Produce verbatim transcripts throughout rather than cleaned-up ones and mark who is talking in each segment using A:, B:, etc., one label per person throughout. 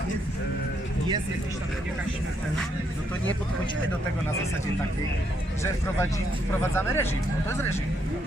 A: jest jakiś tam jakaś śmiertelna, no to nie podchodzimy do tego na zasadzie takiej, że wprowadzi, wprowadzamy reżim, bo to jest reżim.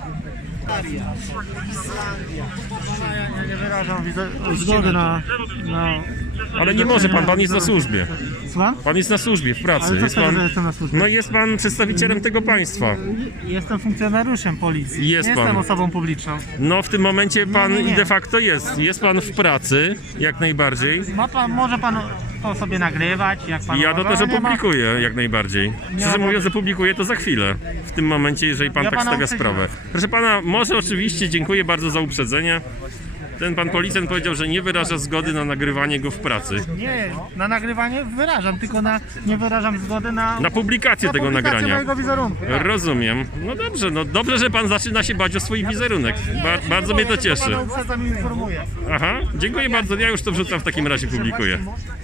B: Ja nie wyrażam zgody na, na...
C: Ale nie może pan, pan jest na służbie.
B: Słucham?
C: Pan jest na służbie, w pracy.
B: Ale co
C: Jest
B: to,
C: pan,
B: że jestem na służbie?
C: no jest pan przedstawicielem tego państwa.
B: Jestem funkcjonariuszem policji.
C: Jest
B: nie
C: pan.
B: jestem osobą publiczną.
C: No w tym momencie pan
B: nie, nie.
C: de facto jest. Jest pan w pracy, jak najbardziej.
B: Ma pan, może pan to sobie nagrywać, jak pan
C: Ja to
B: uważa,
C: też
B: ale nie ma-
C: opublikuję, jak najbardziej. Szczerze
B: ma-
C: mówiąc, opublikuję to za chwilę. W tym momencie, jeżeli pan
B: Ja
C: tak
B: pana
C: stawia
B: uprzedziłem.
C: sprawę. Proszę pana, może oczywiście, dziękuję bardzo za uprzedzenie. Ten pan policjant powiedział, że nie wyraża zgody na nagrywanie go w pracy.
B: Nie, na nagrywanie wyrażam, tylko na, nie wyrażam zgody na,
C: Na publikację
B: na
C: tego
B: publikację
C: nagrania.
B: mojego wizerunku.
C: Rozumiem. No dobrze, no dobrze, że pan zaczyna się bać o swój wizerunek. Ba bardzo mnie to cieszy.
B: Pana uprzedzam i informuję.
C: Aha, dziękuję bardzo. Ja już to wrzucam, w takim razie publikuję.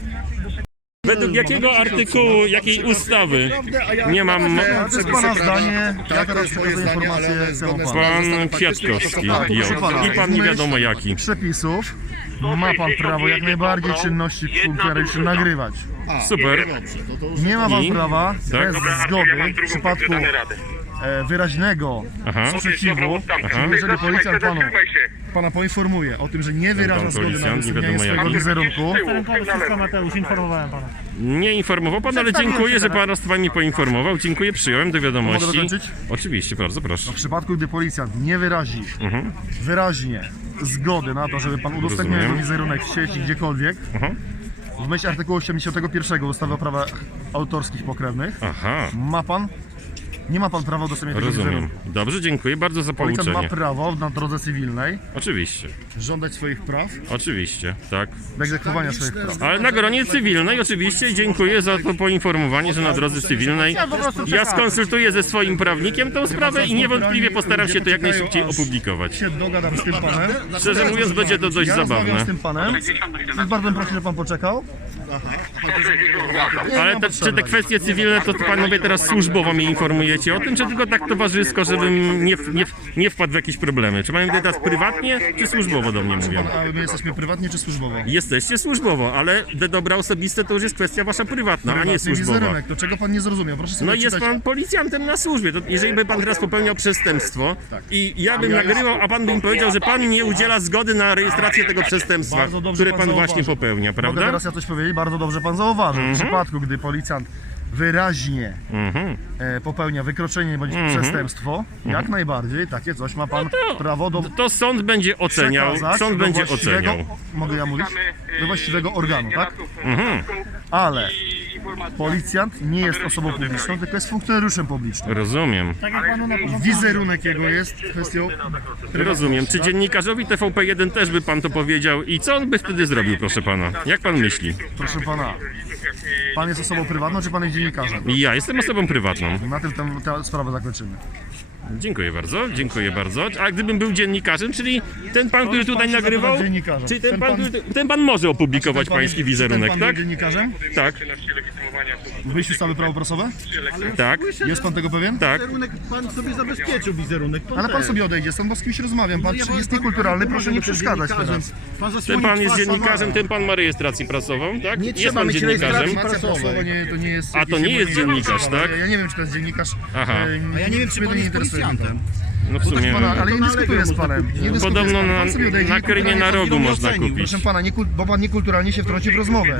C: Według jakiego artykułu, jakiej ustawy nie mam...
D: To jest pana zdanie, tak, to jest moje zdanie, ale one jest zgodne z
C: Pan Kwiatkowski
D: Tak,
C: ją.
D: proszę pana.
C: I pan nie wiadomo jaki.
D: przepisów ma pan prawo jak najbardziej czynności funkcjonariuszy nagrywać.
C: Super.
D: Nie ma pan
C: I?
D: prawa
C: Tak.
D: bez zgody w przypadku e, wyraźnego
C: Aha.
D: sprzeciwu,
C: Aha.
D: jeżeli policjant panu, pana poinformuje o tym, że nie wyraża
C: pan
D: zgody na
C: policjant, nie
D: udostępnianie
C: wiadomo
D: swojego
C: jaki.
D: wizerunku,
B: Rękowy wszystko, Mateusz, informowałem pana.
C: Nie informował pan, ale dziękuję, że pan raz pani poinformował. Dziękuję, przyjąłem do wiadomości.
D: Mogę dokończyć?
C: Oczywiście, bardzo proszę.
D: w przypadku gdy policjant nie wyrazi wyraźnie zgody na to, żeby pan udostępniał
C: Rozumiem.
D: jego wizerunek w sieci gdziekolwiek,
C: Aha.
D: w myśl artykułu osiemdziesiątego pierwszego ustawy o prawach autorskich pokrewnych,
C: Aha,
D: ma pan, nie ma pan prawa udostępniać tego
C: rozumiem.
D: wizerunku.
C: Dobrze, dziękuję bardzo za
D: Policjant ma
C: pouczenie.
D: prawo na drodze cywilnej
C: Oczywiście,
D: żądać swoich praw,
C: oczywiście, tak.
D: egzekwowania swoich praw.
C: Ale na gronie cywilnej oczywiście dziękuję za to poinformowanie, że na drodze cywilnej ja skonsultuję ze swoim prawnikiem tą sprawę i niewątpliwie postaram się to jak najszybciej opublikować.
D: Się dogadam z tym panem.
C: Szczerze mówiąc, będzie to dość
D: Ja rozmawiam
C: zabawne.
D: z tym panem. Bardzo bym prosił, żeby pan poczekał. Nie,
C: Ale
D: nie
C: te,
D: ma
C: czy te
D: potrzeby.
C: kwestie cywilne to panowie teraz służbowo mnie informujecie o tym, czy tylko tak towarzysko, żebym nie, nie, nie wpadł w jakieś problemy? Czy mają teraz prywatnie, czy służbowo do mnie mówią?
D: A my jesteśmy prywatnie czy służbowo?
C: Jesteście służbowo, ale te dobra osobiste to już jest kwestia wasza prywatna, a nie
D: Prywatny
C: służbowa.
D: wizerunek, to czego pan nie zrozumiał? Proszę sobie
C: No i jest
D: czytać.
C: pan policjantem na służbie. To jeżeli by pan teraz popełniał przestępstwo i ja bym nagrywał, a pan by mi powiedział, że pan nie udziela zgody na rejestrację tego przestępstwa,
D: Bardzo dobrze
C: które pan
D: zauważył.
C: właśnie popełnia,
D: Mogę
C: prawda?
D: teraz ja coś powiedzieć? Bardzo dobrze pan zauważył. W przypadku, gdy policjant wyraźnie
C: Mhm.
D: e, popełnia wykroczenie bądź przestępstwo, jak najbardziej takie coś ma pan
C: to-
D: prawo do
C: To sąd będzie oceniał,
D: przekazać
C: sąd
D: do
C: będzie
D: właściwego-
C: oceniał.
D: Mogę ja mówić? Do właściwego organu, tak?
C: Mhm.
D: Ale policjant nie jest osobą publiczną, tylko jest funkcjonariuszem publicznym.
C: Rozumiem,
B: Tak jak panu na początku.
D: Wizerunek jego jest kwestią
C: rozumiem. Czy dziennikarzowi T V P jeden też by pan to powiedział i co on by wtedy zrobił, proszę pana? Jak pan myśli?
D: Proszę pana, pan jest osobą prywatną, czy pan jest dziennikarzem?
C: Ja jestem osobą prywatną.
D: Na tym tę tę sprawę zakończymy.
C: Dziękuję bardzo, dziękuję bardzo. A gdybym był dziennikarzem, czyli ten pan, który tutaj
D: pan się
C: nagrywał,
D: nazywa dziennikarzem.
C: czyli ten
D: Ten
C: pan,
D: pan-
C: który- ten pan może opublikować
D: Czy ten pan-
C: pański
D: czy
C: wizerunek,
D: ten pan
C: tak?
D: był dziennikarzem?
C: Tak,
D: W myśl ustawy prawo prasowe?
C: tak,
D: Jest pan tego pewien?
C: tak.
E: Pan sobie zabezpieczył wizerunek. Pan
D: Ale pan sobie odejdzie stąd, bo z kimś rozmawiam. Pan jest niekulturalny, proszę nie przeszkadzać teraz.
E: Pan
C: Ten
E: zasłonił
C: pan jest
E: twarz
C: dziennikarzem, ten pan ma rejestrację prasową, tak?
E: Nie
C: Jest
E: trzeba
C: pan
E: mieć
C: dziennikarzem.
E: rejestracji.
D: Informacja prasowa nie, to nie jest...
C: A to
D: jakieś
C: nie jest
D: emocyjne-
C: dziennikarz, tak?
D: Ja, ja nie wiem, czy to jest dziennikarz.
C: Aha.
D: E,
E: A ja nie wiem, czy
D: mnie
E: pan
D: to nie
E: jest
D: interesuje.
E: policjantem.
C: No w
D: Bo tak
C: sumie,
D: pana, ale nie dyskutuję z panem. Nie dyskutuję
C: podobno
D: z panem.
C: na,
D: Pan sobie odejdzie,
C: na Krymie
D: niekulturalnie
C: na rogu
E: mnie
C: można
E: ocenił.
C: kupić.
D: Proszę pana, nieku, bo pan niekulturalnie się wtrącił w rozmowę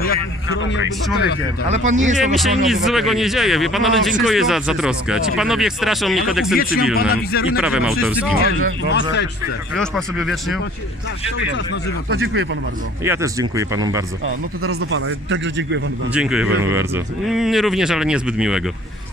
D: z człowiekiem. Ale pan nie jest
C: Nie, mi się
D: obywatelem.
C: nic złego nie dzieje, wie pan, ale
D: No,
C: dziękuję
D: wszystko,
C: za, za
D: wszystko.
C: troskę. Ci panowie straszą mnie kodeksem
E: Uwieczniam pana
C: cywilnym i
E: wizerunek,
C: prawem
E: żeby wszyscy
C: autorskim.
E: widzieli.
D: Dobrze, dobrze.
E: Maseczce.
D: Już pan sobie uwiecznił.
E: Tak, cały czas nazywa.
D: No dziękuję panu bardzo.
C: Ja też dziękuję panom bardzo.
D: A, no to teraz do pana. Także dziękuję panu bardzo.
C: Dziękuję panu bardzo. Mm, Również, ale niezbyt miłego.